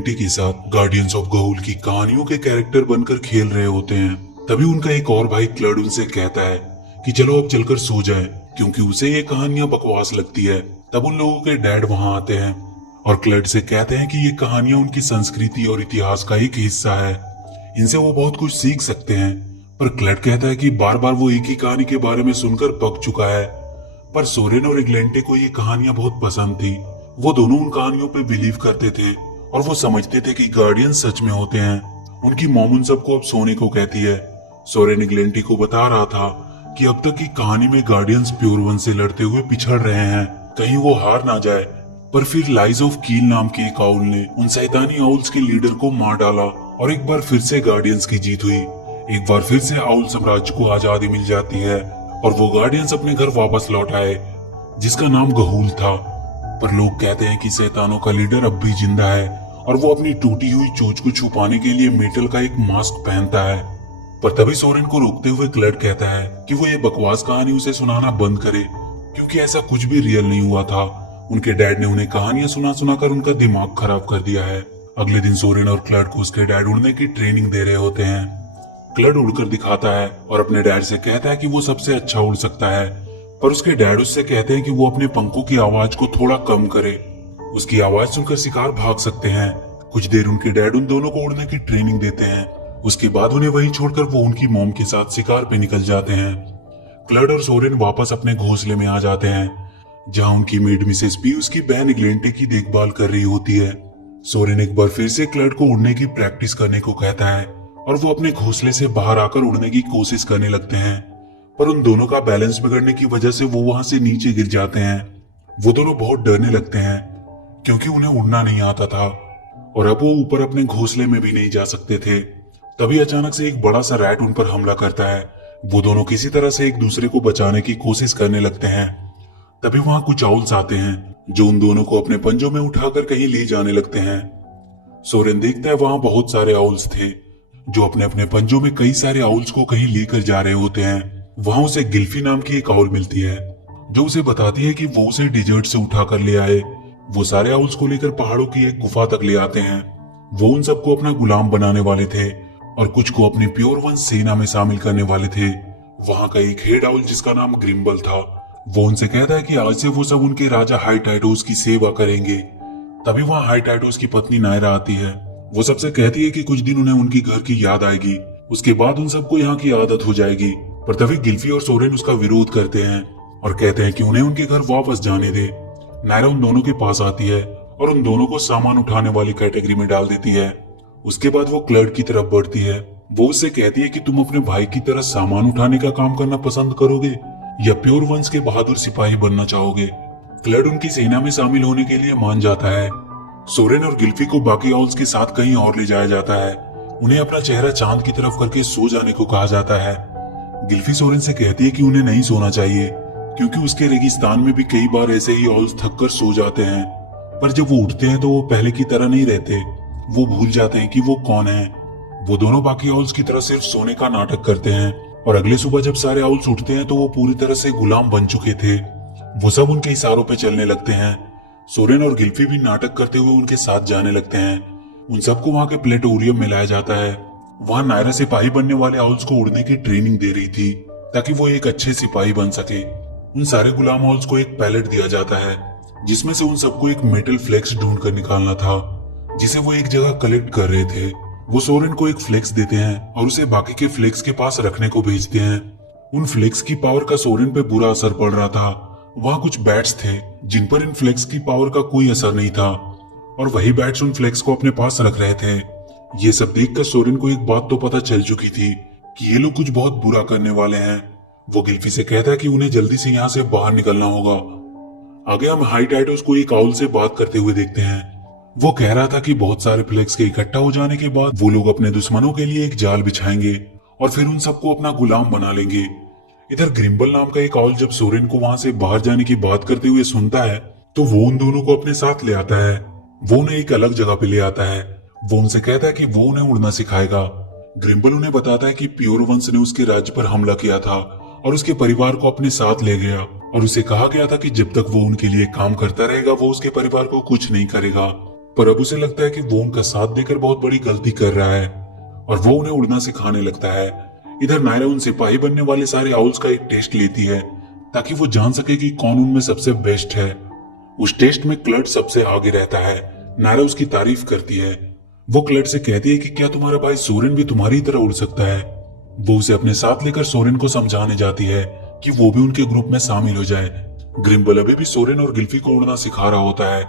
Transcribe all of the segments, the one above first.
निगलेंटी के साथ guardians of गहुल की कहानियों के कैरेक्टर बनकर खेल रहे होते हैं। तभी उनका एक और भाई क्लड उनसे कहता है कि चलो अब चलकर सो जाएं, क्योंकि उसे ये कहानियां बकवास लगती है। तब उन लोगों के डैड वहां आते हैं और क्लड से कहते हैं कि ये कहानियां उनकी संस्कृति और इतिहास का एक हिस्सा है, इनसे वो बहुत कुछ सीख सकते हैं। पर क्लड कहता है कि बार बार वो एक ही कहानी के बारे में सुनकर पक चुका है। पर सोरेन और इग्लेंटे को ये कहानियां बहुत पसंद थी। वो दोनों उन कहानियों पे बिलीव करते थे और वो समझते थे कि गार्डियन सच में होते हैं। उनकी मॉम उन सबको अब सोने को कहती है। सोरेन इग्लेंटे को बता रहा था कि अब तक की कहानी में गार्डियंस प्योर वन से लड़ते हुए पिछड़ रहे हैं, कहीं वो हार ना जाए। पर फिर लाइज ऑफ कील नाम के एक आउल ने उन शैतानी आउल्स के लीडर को मार डाला और एक बार फिर से गार्डियंस की जीत हुई। एक बार फिर से आउल साम्राज्य को आजादी मिल जाती है और वो गार्डियंस अपने घर वापस लौट आए, जिसका नाम गहूल था। पर लोग कहते हैं कि शैतानों का लीडर अब भी जिंदा है और वो अपनी टूटी हुई चोंच को छुपाने के लिए मेटल का एक मास्क पहनता है। पर तभी सोरेन को रोकते हुए क्लड कहता है कि वो ये बकवास कहानी उसे सुनाना बंद करे, क्योंकि ऐसा कुछ भी रियल नहीं हुआ था। उनके डैड ने उन्हें कहानियां सुना सुनाकर उनका दिमाग खराब कर दिया है। अगले दिन सोरेन और क्लड को उसके डैड उड़ने की ट्रेनिंग दे रहे होते हैं। क्लड उड़कर दिखाता है और अपने डैड से कहता है कि वो सबसे अच्छा उड़ सकता है। पर उसके डैड उससे कहते हैं कि वो अपने पंखों की आवाज को थोड़ा कम करे, उसकी आवाज सुनकर शिकार भाग सकते हैं। कुछ देर उनके डैड उन दोनों को उड़ने की ट्रेनिंग देते हैं। उसके बाद उन्हें वहीं छोड़कर वो उनकी मॉम के साथ शिकार पे निकल जाते हैं। क्लड और सोरेन वापस अपने घोंसले में आ जाते हैं, जहां उनकी मेड मिसेस भी उसकी बहन इग्लेंटे की देखभाल कर रही होती है। सोरेन एक बार फिर से क्लड को उड़ने की प्रैक्टिस करने को कहता है और वो अपने घोंसले से बाहर आकर उड़ने की कोशिश करने लगते हैं। पर उन दोनों का बैलेंस बिगड़ने की वजह से वो वहां से नीचे गिर जाते हैं। वो दोनों बहुत डरने लगते हैं, क्योंकि उन्हें उड़ना नहीं आता था और अब वो ऊपर अपने घोंसले में भी नहीं जा सकते थे। तभी अचानक से एक बड़ा सा रैट उन पर हमला करता है। वो दोनों किसी तरह से एक दूसरे को बचाने की कोशिश करने लगते हैं। तभी वहां कुछ आउल्स आते हैं, जो उन दोनों को अपने पंजों में उठाकर कहीं ले जाने लगते हैं। सोरेन देखता है वहां बहुत सारे आउल्स थे, जो अपने अपने पंजों में कई सारे आउल्स को कहीं लेकर जा रहे होते हैं। वहां उसे गिल्फी नाम की एक आउल मिलती है, जो उसे बताती है कि वो उसे डिजर्ट से उठाकर ले आए। वो सारे आउल्स को लेकर पहाड़ों की एक गुफा तक ले आते हैं। वो उन सबको अपना गुलाम बनाने वाले थे और कुछ को अपनी प्योर वन सेना में शामिल करने वाले थे। वहां का एक हेड आउल जिसका नाम ग्रिम्बल था, वो उनसे कहता है कि आज से वो सब उनके राजा हाइटाइटोस की सेवा करेंगे। तभी वहां हाइटाइटोस की पत्नी नायरा आती है। वो सबसे कहती है कि कुछ दिन उन्हें उनकी घर की याद आएगी, उसके बाद उन सबको यहाँ की आदत हो जाएगी। पर तभी गिल्फी और सोरेन उसका विरोध करते हैं और कहते हैं कि उन्हें उनके घर वापस जाने दे। नायरा उन दोनों के पास आती है और उन दोनों को सामान उठाने वाली कैटेगरी में डाल देती है। उसके बाद वो क्लड की तरफ बढ़ती है। वो उससे कहती है कि तुम अपने भाई की तरह सामान उठाने का काम करना पसंद करोगे या प्योर वंश के बहादुर सिपाही बनना चाहोगे। क्लड उनकी सेना में शामिल होने के लिए मान जाता है। सोरेन और गिल्फी को बाकी आउल्स के साथ कहीं और ले जाया जाता है। उन्हें अपना चेहरा चांद की तरफ करके सो जाने को कहा जाता है। गिल्फी सोरेन से कहती है कि उन्हें नहीं सोना चाहिए, क्योंकि उसके रेगिस्तान में भी कई बार ऐसे ही आउल्स थककर सो जाते हैं। पर जब वो उठते हैं तो वो पहले की तरह नहीं रहते। वो भूल जाते हैं कि वो कौन है। वो दोनों बाकी आउल्स की तरह सिर्फ सोने का नाटक करते हैं और अगले सुबह जब सारे आउल्स उठते हैं तो वो पूरी तरह से गुलाम बन चुके थे। वो सब उनके इशारों पे चलने लगते हैं। सोरेन और गिल्फी भी नाटक करते हुए उनके साथ जाने लगते हैं। उन सबको वहां के प्लेटोरियम में लाया जाता है। वहां नायरा सिपाही बनने वाले आउल्स को उड़ने की ट्रेनिंग दे रही थी, ताकि वो एक अच्छे सिपाही बन सके। उन सारे गुलाम आउल्स को एक पैलेट दिया जाता है, जिसमें से उन सबको एक मेटल फ्लेक्स ढूंढ कर निकालना था, जिसे वो एक जगह कलेक्ट कर रहे थे। वो सोरेन को एक फ्लेक्स देते हैं और उसे बाकी के फ्लेक्स के पास रखने को भेजते हैं। उन फ्लेक्स की पावर का सोरेन पे बुरा असर पड़ रहा था। वहां कुछ बैट्स थे जिन पर इन फ्लेक्स की पावर का कोई असर नहीं था, और वही बैट्स उन फ्लेक्स को अपने पास रख रहे थे। ये सब देखकर सोरेन को एक बात तो पता चल चुकी थी कि ये लोग कुछ बहुत बुरा करने वाले हैं। वो गिल्फी से कहता है कि उन्हें जल्दी से यहाँ से बाहर निकलना होगा। आगे हम हाइटाइटोस को एक आउल से बात करते हुए देखते हैं। वो कह रहा था कि बहुत सारे फ्लेक्स के इकट्ठा हो जाने के बाद वो लोग अपने दुश्मनों के लिए एक जाल बिछाएंगे और फिर उन सबको अपना गुलाम बना लेंगे। इधर ग्रिम्बल नाम का एक आउल जब सोरेन को वहां से बाहर जाने की बात करते हुए सुनता है, तो वो उन दोनों को अपने साथ ले आता है। वो उन्हें एक अलग जगह पे ले आता है। वो उनसे कहता है कि वो उन्हें उड़ना सिखाएगा। ग्रिम्बल उन्हें बताता है कि प्योर वंश ने उसके राज्य पर हमला किया था और उसके परिवार को अपने साथ ले गया, और उसे कहा गया था कि जब तक वो उनके लिए काम करता रहेगा वो उसके परिवार को कुछ नहीं करेगा। पर अब उसे लगता है कि वो उनका साथ देकर बहुत बड़ी गलती कर रहा है और वो उन्हें उड़ना सिखाने लगता है। इधर नायरा उन सिपाही बनने वाले सारे आउल्स का एक टेस्ट लेती है ताकि वो जान सके कि कौन उनमें सबसे बेस्ट है। उस टेस्ट में क्लड सबसे आगे रहता है। नायरा उसकी तारीफ करती है। वो क्लड से कहती है कि क्या तुम्हारा भाई सोरेन भी तुम्हारी तरह उड़ सकता है। वो उसे अपने साथ लेकर सोरेन को समझाने जाती है कि वो भी उनके ग्रुप में शामिल हो जाए। ग्रिम्बल अभी भी सोरेन और गिल्फी को उड़ना सिखा रहा होता है।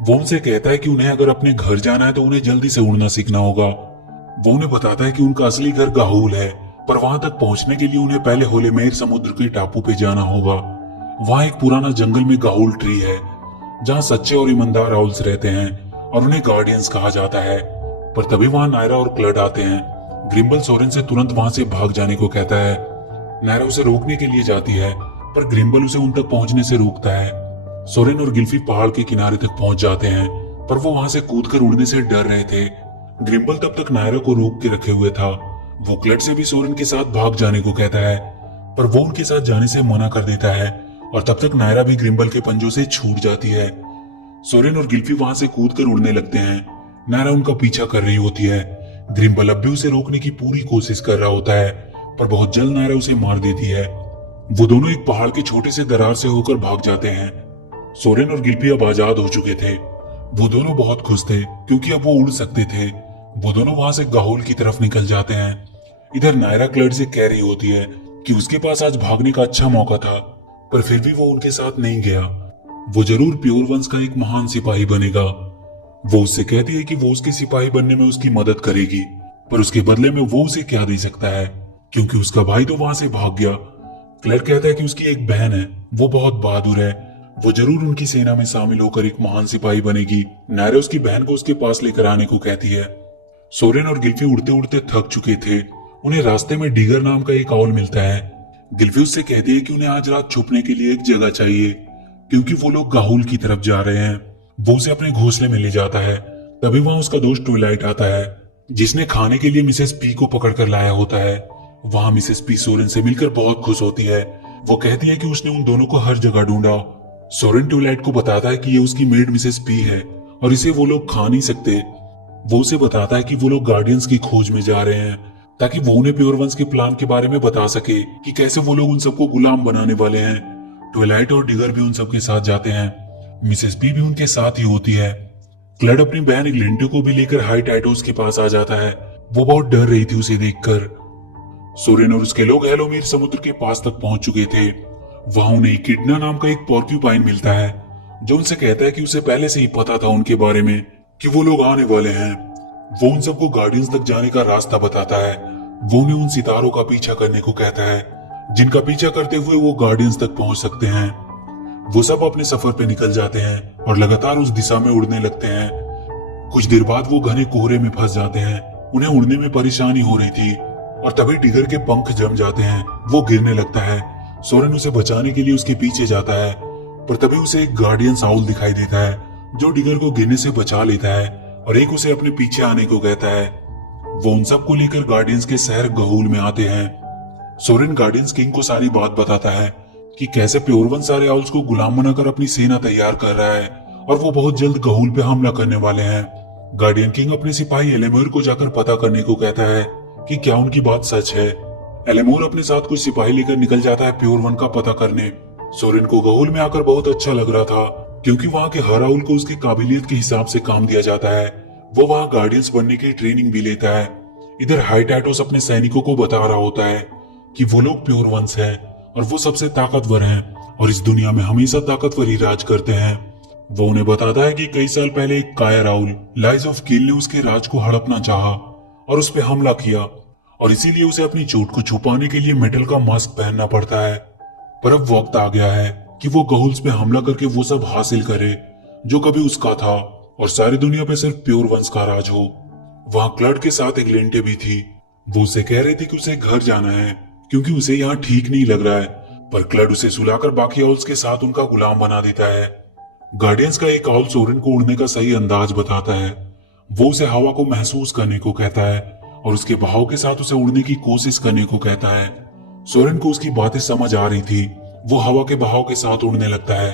वो उनसे कहता है कि उन्हें अगर अपने घर जाना है तो उन्हें जल्दी से उड़ना सीखना होगा। वो उन्हें बताता है कि उनका असली घर गाहुल है, पर वहां तक पहुंचने के लिए उन्हें पहले होलेमेर समुद्र के टापू पे जाना होगा। वहां एक पुराना जंगल में गाहुल ट्री है जहां सच्चे और ईमानदार आउल्स रहते हैं और उन्हें गार्डियंस कहा जाता है। पर तभी वहां नायरा और क्लड आते हैं। ग्रिम्बल सोरेन से तुरंत वहां से भाग जाने को कहता है। नायरा उसे रोकने के लिए जाती है, पर ग्रिम्बल उसे उन तक पहुंचने से रोकता है। सोरेन और गिल्फी पहाड़ के किनारे तक पहुंच जाते हैं, पर वो वहां से कूदकर उड़ने से डर रहे थे। ग्रिम्बल तब तक नायरा को रोक के रखे हुए था। वो क्लड से भी सोरेन के साथ भाग जाने को कहता है, पर वो उनके साथ जाने से मना कर देता है और तब तक नायरा भी ग्रिम्बल के पंजों से छूट जाती है। सोरेन और गिल्फी वहां से कूदकर उड़ने लगते हैं। नायरा उनका पीछा कर रही होती है। ग्रिम्बल अब भी उसे रोकने की पूरी कोशिश कर रहा होता है, पर बहुत जल्द नायरा उसे मार देती है। वो दोनों एक पहाड़ के छोटे से दरार से होकर भाग जाते हैं। सोरेन और गिल्फी अब आजाद हो चुके थे। वो दोनों बहुत खुश थे क्योंकि अब वो उड़ सकते थे। वो दोनों वहां से गाहुल की तरफ निकल जाते हैं। इधर नायरा क्लड से कह रही होती है कि उसके पास आज भागने का अच्छा मौका था, पर फिर भी वो उनके साथ नहीं गया। वो जरूर प्योर वंश का एक महान सिपाही बनेगा। वो उससे कहती है कि वो उसके सिपाही बनने में उसकी मदद करेगी, पर उसके बदले में वो उसे क्या दे सकता है, क्योंकि उसका भाई तो वहां से भाग गया। क्लड कहता है कि उसकी एक बहन है, वो बहुत बहादुर है, वो जरूर उनकी सेना में शामिल होकर एक महान सिपाही बनेगी। नायरा उसकी बहन को उसके पास लेकर आने को कहती है। सोरेन और गिल्फी उड़ते उड़ते थक चुके थे। उन्हें रास्ते में डिगर नाम का एक आउल मिलता है। गिल्फी उससे कहती है कि उन्हें आज रात छुपने के लिए एक जगह चाहिए, क्योंकि वो लोग गाहुल की तरफ जा रहे हैं। वो उसे अपने घोंसले में ले जाता है। तभी वहां उसका दोस्त ट्विलाइट आता है, जिसने खाने के लिए मिसेस पी को पकड़ कर लाया होता है। वहां मिसेस पी सोरेन से मिलकर बहुत खुश होती है। वो कहती है कि उसने उन दोनों को हर जगह ढूंढा। सोरेन ट्विलाइट को बताता है कि ये उसकी मेड मिसेस पी है और इसे वो लोग खा नहीं सकते। वो उसे बताता है कि वो लोग गार्डियंस की खोज में जा रहे हैं ताकि वो उन्हें प्योर वंश के प्लान के बारे में बता सके कि कैसे वो लोग उन सबको गुलाम बनाने वाले हैं। ट्विलाइट और डिगर भी उन सबके साथ जाते हैं। मिसेस पी भी उनके साथ ही होती है। क्लड अपनी बहन ग्लिंटो को भी लेकर हाई टाइटोस के पास आ जाता है। वो बहुत डर रही थी उसे देखकर। सोरेन और उसके लोग हेलोमीर समुद्र के पास तक पहुंच चुके थे। वहां उन्हें किडना नाम का एक पोर्क्यूपाइन मिलता है, जो उनसे कहता है कि उसे पहले से ही पता था उनके बारे में कि वो लोग आने वाले हैं। वो उन सबको गार्डियंस तक जाने का रास्ता बताता है। वो उन्हें उन सितारों का पीछा करने को कहता है, जिनका पीछा करते हुए वो गार्डियंस तक पहुंच सकते हैं। वो सब अपने सफर पे निकल जाते हैं और लगातार उस दिशा में उड़ने लगते हैं। कुछ देर बाद वो घने कोहरे में फंस जाते हैं। उन्हें उड़ने में परेशानी हो रही थी और तभी डिगर के पंख जम जाते हैं। वो गिरने लगता है। सोरेन उसे बचाने के लिए उसके पीछे जाता है, पर तभी उसे एक गार्डियन आउल दिखाई देता है, जो डिगर को गिरने से बचा लेता है और एक उसे अपने पीछे आने को कहता है। वो उन सबको लेकर गार्डियंस के शहर गहूल में आते हैं। सोरेन गार्डियंस किंग को सारी बात बताता है कि कैसे प्योरवन सारे आउल्स को गुलाम बनाकर अपनी सेना तैयार कर रहा है और वो बहुत जल्द गहूल पे हमला करने वाले हैं। गार्डियन किंग अपने सिपाही एलेमोर को जाकर पता करने को कहता है कि क्या उनकी बात सच है। एलेमोर अपने साथ कुछ सिपाही लेकर निकल जाता है प्योरवन का पता करने। सोरेन को गहूल में आकर बहुत अच्छा लग रहा था, क्योंकि वहां के हर आउल को उसकी काबिलियत के हिसाब से काम दिया जाता है। वो वहां गार्डियंस बनने की ट्रेनिंग भी लेता है। इधर हाइटाइटोस अपने सैनिकों को बता रहा होता है कि वो लोग प्योर वंश है और वो सबसे ताकतवर हैं और इस दुनिया में हमेशा ताकतवर ही राज करते हैं। वो उन्हें बताता है कि कई साल पहले एक काया राउल लाइज ऑफ कील ने उसके राज को हड़पना चाहा और उस पर हमला किया और इसीलिए उसे अपनी चोट को छुपाने के लिए मेटल का मास्क पहनना पड़ता है। पर अब वक्त आ गया है कि वो गहुल्स पे हमला करके वो सब हासिल करे जो कभी उसका था और सारी दुनिया पे सिर्फ प्योर वंश का राज हो। वहां क्लड के साथ एक लेंटे भी थी। वो उसे कह रही थी कि उसे घर जाना है क्योंकि उसे यहाँ ठीक नहीं लग रहा है, पर क्लड उसे सुलाकर बाकी आउल्स के साथ उनका गुलाम बना देता है। गार्डियंस का एक आउल सोरेन को उड़ने का सही अंदाज बताता है। वो उसे हवा को महसूस करने को कहता है और उसके बहाव के साथ उसे उड़ने की कोशिश करने को कहता है। सोरेन को उसकी बातें समझ आ रही थी। वो हवा के बहाव के साथ उड़ने लगता है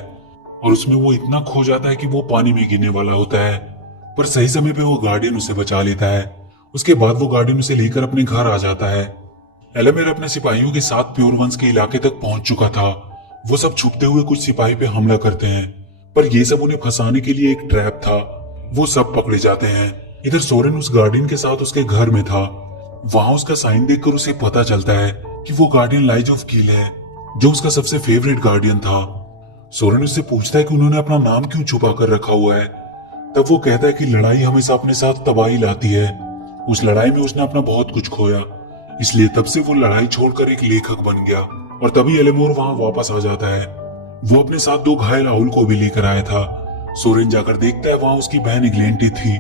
और उसमें वो इतना खो जाता है कि वो पानी में गिरने वाला होता है। पर सही समय पे वो गार्डियन उसे बचा लेता है। उसके बाद वो गार्डियन उसे लेकर अपने घर आ जाता है। एलेमेर अपने सिपाहियों के साथ प्योर वंस के इलाके तक पहुंच चुका था। वो सब छुपते हुए कुछ सिपाही पे हमला करते हैं, पर ये सब उन्हें फंसाने के लिए एक ट्रैप था। वो सब पकड़े जाते हैं। इधर सोरेन उस गार्डियन के साथ उसके घर में था। वहां उसका साइन देखकर उसे पता चलता है कि वो गार्डियन लाइज ऑफ कील है, जो उसका सबसे फेवरेट गार्डियन था। सोरेन उससे पूछता है कि उन्होंने अपना नाम क्यों छुपा कर रखा हुआ है। तब वो कहता है कि लड़ाई हमेशा अपने साथ तबाही लाती है। उस लड़ाई में उसने अपना बहुत कुछ खोया, इसलिए तब से वो लड़ाई छोड़कर एक लेखक बन गया। और तभी एलेमोर वहां वापस आ जाता है। वो अपने साथ 2 घायल आउल को भी लेकर आया था। सोरेन जाकर देखता है वहां उसकी बहन इग्लेंटे थी,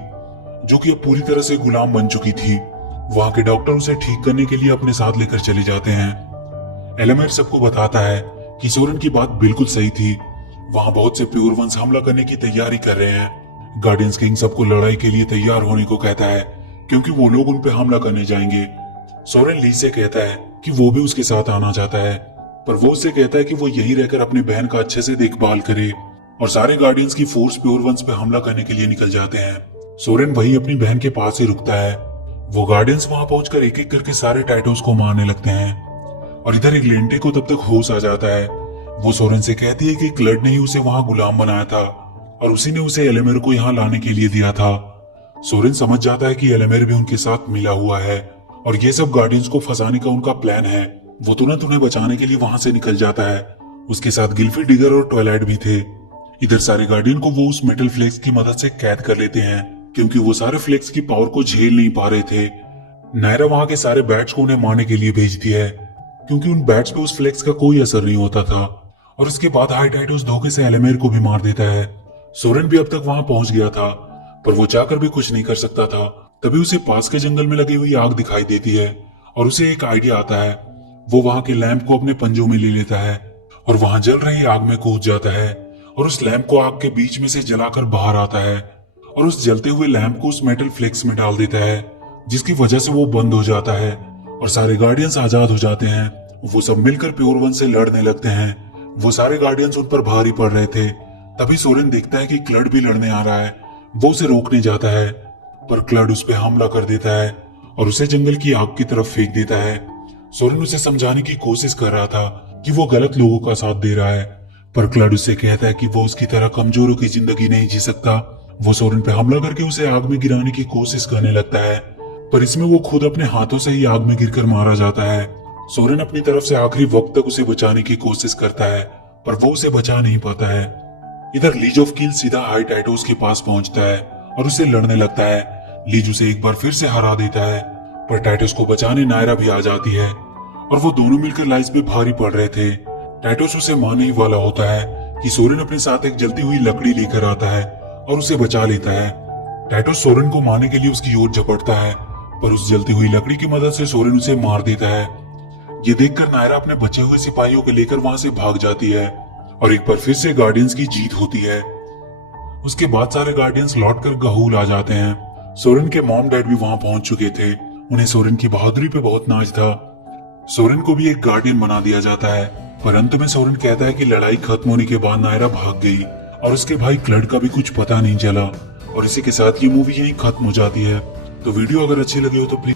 जो कि अब पूरी तरह से गुलाम बन चुकी थी। वहां के डॉक्टर उसे ठीक करने के लिए अपने साथ लेकर चले जाते हैं। एलेमेर सबको बताता है कि सोरेन की बात बिल्कुल सही थी। वहां बहुत से प्योर वंस हमला करने की तैयारी कर रहे हैं। गार्डियंस किंग सबको लड़ाई के लिए तैयार होने को कहता है, क्योंकि वो लोग उन पे हमला करने जाएंगे। सोरेन ली से कहता है कि वो भी उसके साथ आना चाहता है, पर वो उससे कहता है कि वो यहीं रहकर अपनी बहन का अच्छे से देखभाल करे। और सारे गार्डियंस की फोर्स प्योर वंस पे हमला करने के लिए निकल जाते हैं। सोरेन वहीं अपनी बहन के पास ही रुकता है। वो गार्डियंस वहां पहुंचकर एक एक करके सारे टाइटोस को मारने लगते हैं। और इधर इग्लेंटे को तब तक होश आ जाता है। वो सोरेन से कहती है कि क्लड ने ही उसे वहां गुलाम बनाया था और उसी ने उसे एलेमेर को यहाँ लाने के लिए दिया था। सोरेन समझ जाता है कि एलेमेर भी उनके साथ मिला हुआ है और ये सब गार्डियंस को फंसाने का उनका प्लान है। वो तुरंत उन्हें बचाने के लिए वहां से निकल जाता है। उसके साथ गिल्फी डिगर और ट्वाइलाइट भी थे। इधर सारे गार्डियन को वो उस मेटल फ्लेक्स की मदद से कैद कर लेते हैं, क्योंकि वो सारे फ्लेक्स की पावर को झेल नहीं पा रहे थे। नायरा वहां के सारे बैट्स को उन्हें मारने के लिए भेजती है, क्योंकि उन बैट्स पे उस फ्लेक्स का कोई असर नहीं होता था। और उसके बाद हाई टाइटोस धोखे से एलेमेर को भी मार देता है। सोरेन भी अब तक वहां पहुंच गया था, पर वो चाहकर भी कुछ नहीं कर सकता था। तभी उसे पास के जंगल में लगी हुई आग दिखाई देती है और उसे एक आइडिया आता है। वो वहां के लैंप को अपने पंजों में ले लेता है और वहां जल रही आग में कूद जाता है और उस लैंप को आग के बीच में से जलाकर बाहर आता है और उस जलते हुए लैंप को उस मेटल फ्लेक्स में डाल देता है, जिसकी वजह से वो बंद हो जाता है और सारे गार्डियंस आजाद हो जाते हैं। वो सब मिलकर प्योर वन से लड़ने लगते हैं। वो सारे गार्डियंस उन पर भारी पड़ रहे थे। तभी सोरेन देखता है कि क्लड भी लड़ने आ रहा है। वो उसे रोकने जाता है, पर क्लड उस पर हमला कर देता है और उसे जंगल की आग की तरफ फेंक देता है। सोरेन उसे समझाने की कोशिश कर रहा था कि वो गलत लोगों का साथ दे रहा है, पर क्लड उससे कहता है कि वो उसकी तरह कमजोरों की जिंदगी नहीं जी सकता। वो सोरेन पे हमला करके उसे आग में गिराने की कोशिश करने लगता है, पर इसमें वो खुद अपने हाथों से ही आग में गिरकर मारा जाता है। सोरेन अपनी तरफ से आखिरी वक्त तक उसे बचाने की कोशिश करता है, पर वो उसे बचा नहीं पाता है। इधर लीज ऑफ कील सीधा हाई टाइटोस के पास पहुंचता है और उससे लड़ने लगता है। लीज उसे एक बार फिर से हरा देता है, पर टाइटोस को बचाने नायरा भी आ जाती है और वो दोनों मिलकर लाइस पे भारी पड़ रहे थे। टाइटोस उसे मारने ही वाला होता है कि सोरेन अपने साथ एक जलती हुई लकड़ी लेकर आता है और उसे बचा लेता है। टाइटोस सोरेन को मारने के लिए उसकी ओर झपटता है, पर उस जलती हुई लकड़ी की मदद से सोरेन उसे मार देता है। ये देखकर नायरा अपने बचे हुए सिपाहियों को लेकर वहां से भाग जाती है और एक बार फिर से गार्डियंस की जीत होती है। उसके बाद सारे गार्डियंस लौटकर गहूल आ जाते हैं। सोरेन के मॉम डैड भी वहां पहुंच चुके थे। उन्हें सोरेन की बहादुरी पे बहुत नाज था। सोरेन को भी एक गार्डियन बना दिया जाता है, पर अंत में सोरेन कहता है कि लड़ाई खत्म होने के बाद नायरा भाग गई और उसके भाई क्लड का भी कुछ पता नहीं चला। और इसी के साथ ये मूवी यहीं खत्म हो जाती है। तो वीडियो अगर अच्छी लगी हो तो प्लीज